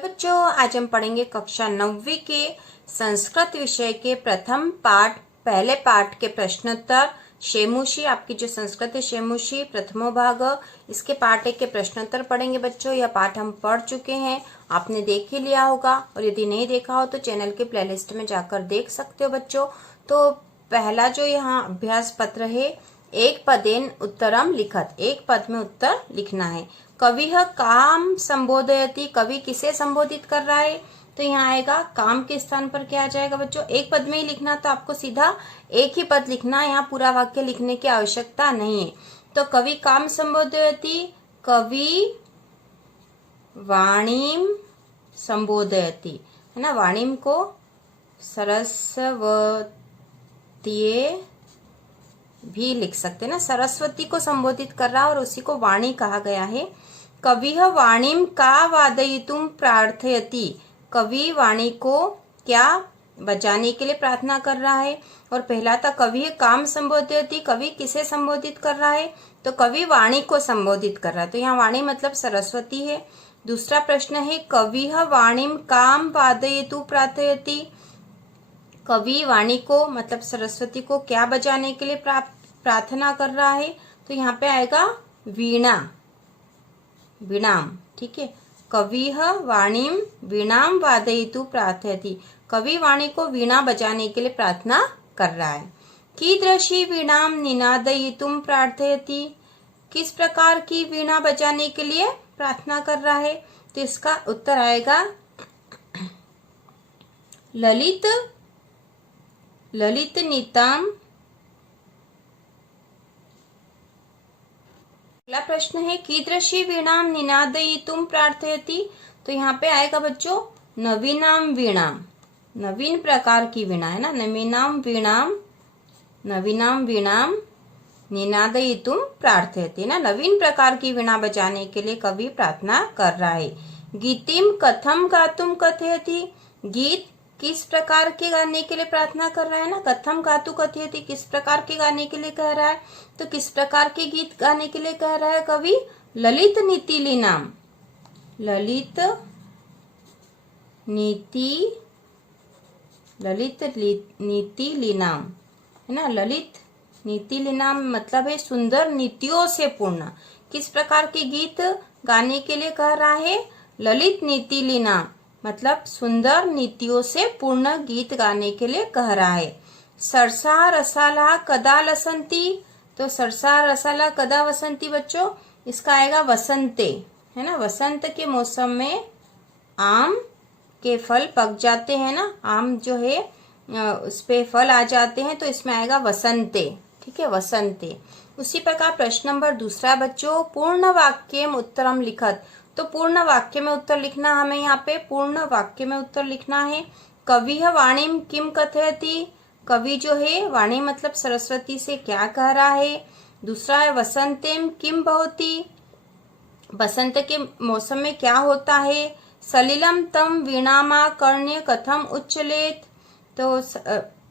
बच्चों, आज हम पढ़ेंगे कक्षा 9वीं के संस्कृत विषय के प्रथम पाठ पहले पाठ के प्रश्नोत्तर शेमुशी। आपकी जो संस्कृत है शेमुशी प्रथमो भाग, इसके पाठ 1 के प्रश्नोत्तर पढ़ेंगे बच्चों। यह पाठ हम पढ़ चुके हैं, आपने देख ही लिया होगा, और यदि नहीं देखा हो तो चैनल के प्लेलिस्ट में जाकर देख सकते हो बच्चों। तो पहला जो यहाँ अभ्यास पत्र है, एक पदेन उत्तरम लिखत, एक पद में उत्तर लिखना है। कविः काम संबोधयति, कवि किसे संबोधित कर रहा है? तो यहाँ आएगा काम के स्थान पर क्या आ जाएगा बच्चों? एक पद में ही लिखना, तो आपको सीधा एक ही पद लिखना, यहाँ पूरा वाक्य लिखने की आवश्यकता नहीं है। तो कवि काम संबोधयति, कवि वाणीम संबोधयति, है ना। वाणीम को सरस्वतीये भी लिख सकते हैं ना, सरस्वती को संबोधित कर रहा है और उसी को वाणी कहा गया है। कविः वाणीम का वादयितुम प्रार्थयति, कवि वाणी को क्या बजाने के लिए प्रार्थना कर रहा है। और पहला था कवि काम संबोधयति, कवि किसे संबोधित कर रहा है? तो कवि वाणी को संबोधित कर रहा है, तो यहाँ वाणी मतलब सरस्वती है। दूसरा प्रश्न है कविः वाणीम काम वादयितु प्रार्थयति, कवि वाणी को मतलब सरस्वती को क्या बजाने के लिए प्रार्थना कर रहा है? तो यहाँ पे आएगा वीणा, वीणाम, ठीक है। कविः वाणीम वीणाम वादयितु प्रार्थयति, कवि वाणी को वीणा बजाने के लिए प्रार्थना कर रहा है। कीदृशी वीणाम निनादयितुम प्रार्थयति, किस प्रकार की वीणा बजाने के लिए प्रार्थना कर रहा है? तो इसका उत्तर आएगा ललित ललित नीताम। अगला प्रश्न है कीदृशी वीणाम निनादयितुम प्रार्थयति, तो यहाँ पे आएगा बच्चों नवीनाम वीणाम, नवीन प्रकार की वीणा, है ना। नवीनाम वीणाम निनादयितुम प्रार्थयति, ना, नवीन प्रकार की वीणा बजाने के लिए कवि प्रार्थना कर रहा है। गीतिम कथम गातुम कथयति, गीत किस प्रकार के गाने के लिए प्रार्थना कर रहा है ना। कथम गातु कथयति, किस प्रकार के गाने के लिए कह रहा है? तो किस प्रकार के गीत गाने के लिए कह रहा है कवि? ललित नीति लीनाम, ललित नीति लीनाम, है ना। ललित नीति लीनाम मतलब है सुंदर नीतियों से पूर्ण। किस प्रकार के गीत गाने के लिए कह रहा है? ललित नीति लीनाम मतलब सुंदर नीतियों से पूर्ण गीत गाने के लिए कह रहा है। सरसा रसाला कदा लसंती, तो सरसा रसाला कदा वसंती बच्चों, इसका आएगा वसंते, है ना। वसंत के मौसम में आम के फल पक जाते हैं ना, आम जो है उस पे फल आ जाते हैं, तो इसमें आएगा वसंते, ठीक है, वसंते। उसी प्रकार प्रश्न नंबर 2 बच्चों, पूर्ण वाक्यम उत्तरम लिखत, तो पूर्ण वाक्य में उत्तर लिखना, हमें यहाँ पे पूर्ण वाक्य में उत्तर लिखना है। कविः वाणीम किम कथयति, कवि जो है वाणी मतलब सरस्वती से क्या कह रहा है। दूसरा है वसंतेम किम भवति, बसंत के मौसम में क्या होता है। सलिलम तम वीणामा कर्ण्य कथम उच्चलेत, तो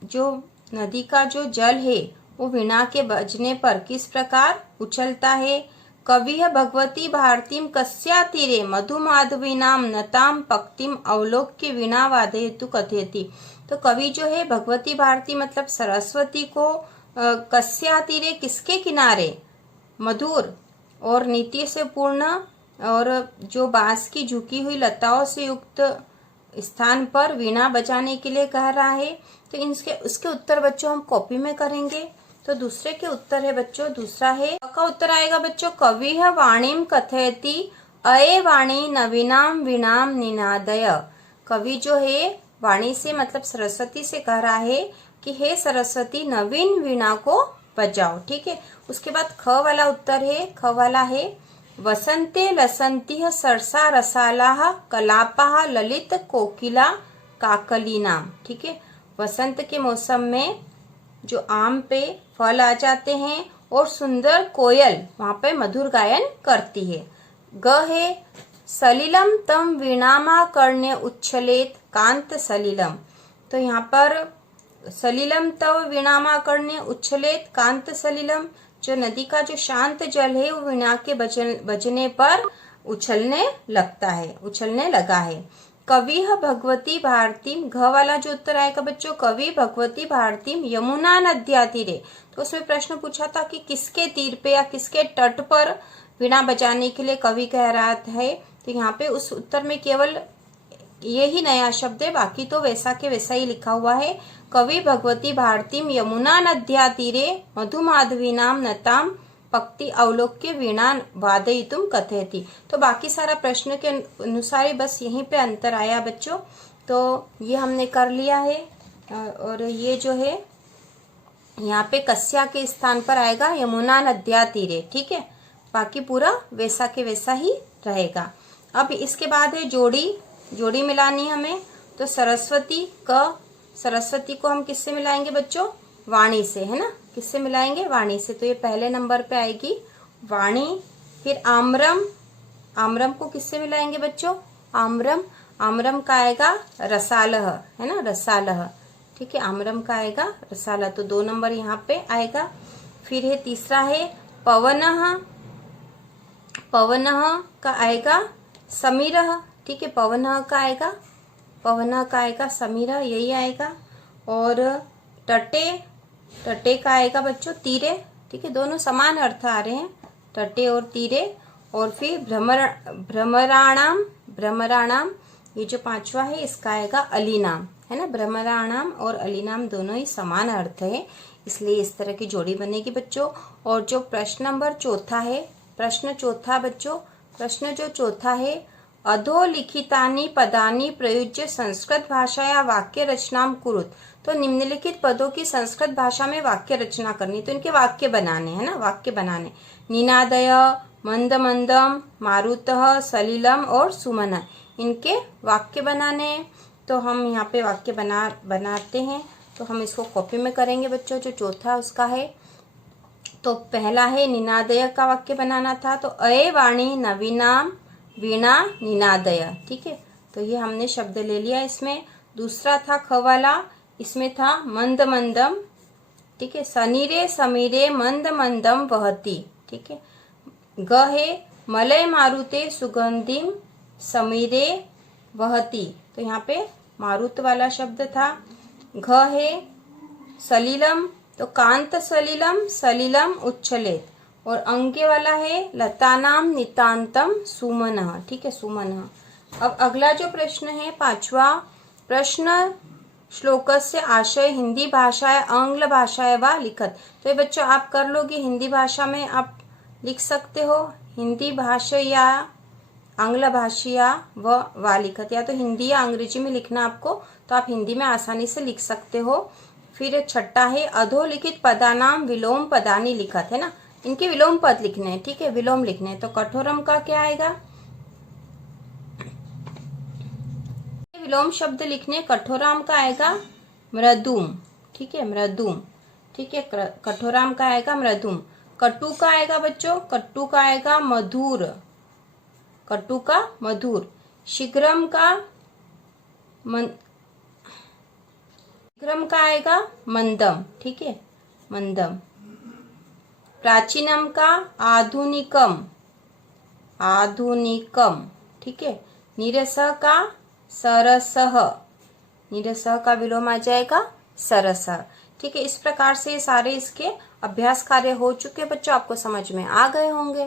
जो नदी का जो जल है वो वीणा के बजने पर किस प्रकार उछलता है। कविः भगवती भारतीम कस्या तीरे मधुमाधवीनाम नताम पक्तिम अवलोक्य वीणा वादयतु कथयति, तो कवि जो है भगवती भारती मतलब सरस्वती को कस्या तीरे किसके किनारे, मधुर और नीति से पूर्ण और जो बांस की झुकी हुई लताओं से युक्त स्थान पर वीणा बजाने के लिए कह रहा है। तो उसके उत्तर बच्चों हम कॉपी में करेंगे। तो दूसरे के उत्तर है बच्चों, दूसरा है का उत्तर आएगा बच्चों कविः वाणीम कथयति अये वाणी नवीनाम वीणाम निनादय, कवि जो है वाणी से मतलब सरस्वती से कह रहा है कि हे सरस्वती नवीन वीणा को बजाओ, ठीक है। उसके बाद ख वाला उत्तर है, ख वाला है वसंते लसंतिः सरसा रसालाः कलापाः ललित कोकिला काकलीनाम, ठीक है। वसंत के मौसम में जो आम पे फल आ जाते हैं और सुंदर कोयल वहां पे मधुर गायन करती है। ग है सलिलम तम वीणामा कर्ण्य उच्छलेत कांत सलिलम, तो यहाँ पर सलिलम तव वीणामा कर्ण्य उच्छलेत कांत सलिलम, जो नदी का जो शांत जल है वो वीणा के बजने पर उछलने लगता है, उछलने लगा है। कवि भगवती भारतीम, घ वाला जो उत्तर आएगा बच्चों, कवि भगवती भारतीम यमुना नद्या तीरे। तो उसमें प्रश्न पूछा था कि किसके तीर पे या किसके तट पर वीणा बजाने के लिए कवि कह रहा है। तो यहाँ पे उस उत्तर में केवल ये ही नया शब्द है, बाकी तो वैसा के वैसा ही लिखा हुआ है। कवि भगवती भारतीम यमुना नद्या तीरे मधुमाधवीनाम नताम पक्ति अवलोक्य वीणा वादयितुम कथयति। तो बाकी सारा प्रश्न के अनुसार ही बस यहीं पे अंतर आया बच्चों। तो ये हमने कर लिया है। और ये जो है यहाँ पे कस्या के स्थान पर आएगा यमुना नद्या तीरे, ठीक है। बाकी पूरा वैसा के वैसा ही रहेगा। अब इसके बाद है जोड़ी, जोड़ी मिलानी हमें। तो सरस्वती सरस्वती को हम किससे मिलाएंगे बच्चों, वाणी से, है ना। किससे मिलाएंगे, वाणी से। तो ये पहले नंबर पे आएगी वाणी। फिर आम्रम, आम्रम को किससे मिलाएंगे बच्चों, आम्रम, आम्रम का आएगा रसालह, है ना, रसालह, ठीक है। आम्रम का आएगा रसालह, तो 2 नंबर यहाँ पे आएगा। फिर है तीसरा है पवनः, पवनः का आएगा समीरः, ठीक है। पवनः का आएगा, पवनः का आएगा समीरः, यही आएगा। और तटे, तटे का आएगा बच्चों तीरे, ठीक है। दोनों समान अर्थ आ रहे हैं, तटे और तीरे। और फिर भ्रमराणाम, भ्रमराणाम ये जो 5वां है इसका आएगा अलीनाम, है ना। भ्रमराणाम और अलीनाम दोनों ही समान अर्थ है, इसलिए इस तरह की जोड़ी बनेगी बच्चों। और जो प्रश्न नंबर चौथा है, प्रश्न चौथा बच्चों, प्रश्न जो चौथा है, अधोलिखितानि पदानि प्रयुज्य संस्कृत भाषाया वाक्य रचनाम कुरुत। तो निम्नलिखित पदों की संस्कृत भाषा में वाक्य रचना करनी, तो इनके वाक्य बनाने, है ना, वाक्य बनाने। निनादय, मंद मंदम, मारुतः, सलिलम और सुमन, इनके वाक्य बनाने। तो हम यहाँ पे वाक्य बनाते हैं। तो हम इसको कॉपी में करेंगे बच्चों, जो चौथा उसका है। तो पहला है निनादय का वाक्य बनाना था, तो अये वाणी नवीनाम वीणा निनादय, ठीक है। तो ये हमने शब्द ले लिया इसमें। दूसरा था ख वाला, इसमें था मंद मंदम, ठीक है। सनीरे समीरे मंद मंदम वहती, ठीक है। ग है मलय मारुते सुगंधिम समीरे वहती, तो यहाँ पे मारुत वाला शब्द था। घ है सलीलम, तो कांत सलिलम सलिलम उच्छलेत। और अंगे वाला है लतानाम नितांतम सुमनः, ठीक है, सुमनः। अब अगला जो प्रश्न है 5वां प्रश्न, श्लोकस्य आशय हिंदी भाषाया आंग्ल भाषाया वा लिखत। तो ये बच्चों आप कर लोगे, हिंदी भाषा में आप लिख सकते हो, हिंदी भाषा या आंग्ल भाषिया वा लिखत, या तो हिंदी या अंग्रेजी में लिखना आपको, तो आप हिंदी में आसानी से लिख सकते हो। फिर छठा है अधोलिखित पदानाम विलोम पदानी लिखत, है ना, इनके विलोम पद लिखने हैं, ठीक है, विलोम लिखने हैं। तो कठोरम का क्या आएगा, विलोम शब्द लिखने, कठोराम का आएगा मृदुम, ठीक है, मृदुम, ठीक है। कठोराम का आएगा मृदुम। कटु का आएगा बच्चों, कट्टू का आएगा मधुर, कटु का मधुर। शीघ्रम का शीघ्रम का आएगा मंदम, ठीक है, मंदम। प्राचीनम का आधुनिकम, आधुनिकम, ठीक है। नीरसः का सरसः, नीरसः का विलोम आ जाएगा सरसः, ठीक है। इस प्रकार से सारे इसके अभ्यास कार्य हो चुके बच्चों, आपको समझ में आ गए होंगे।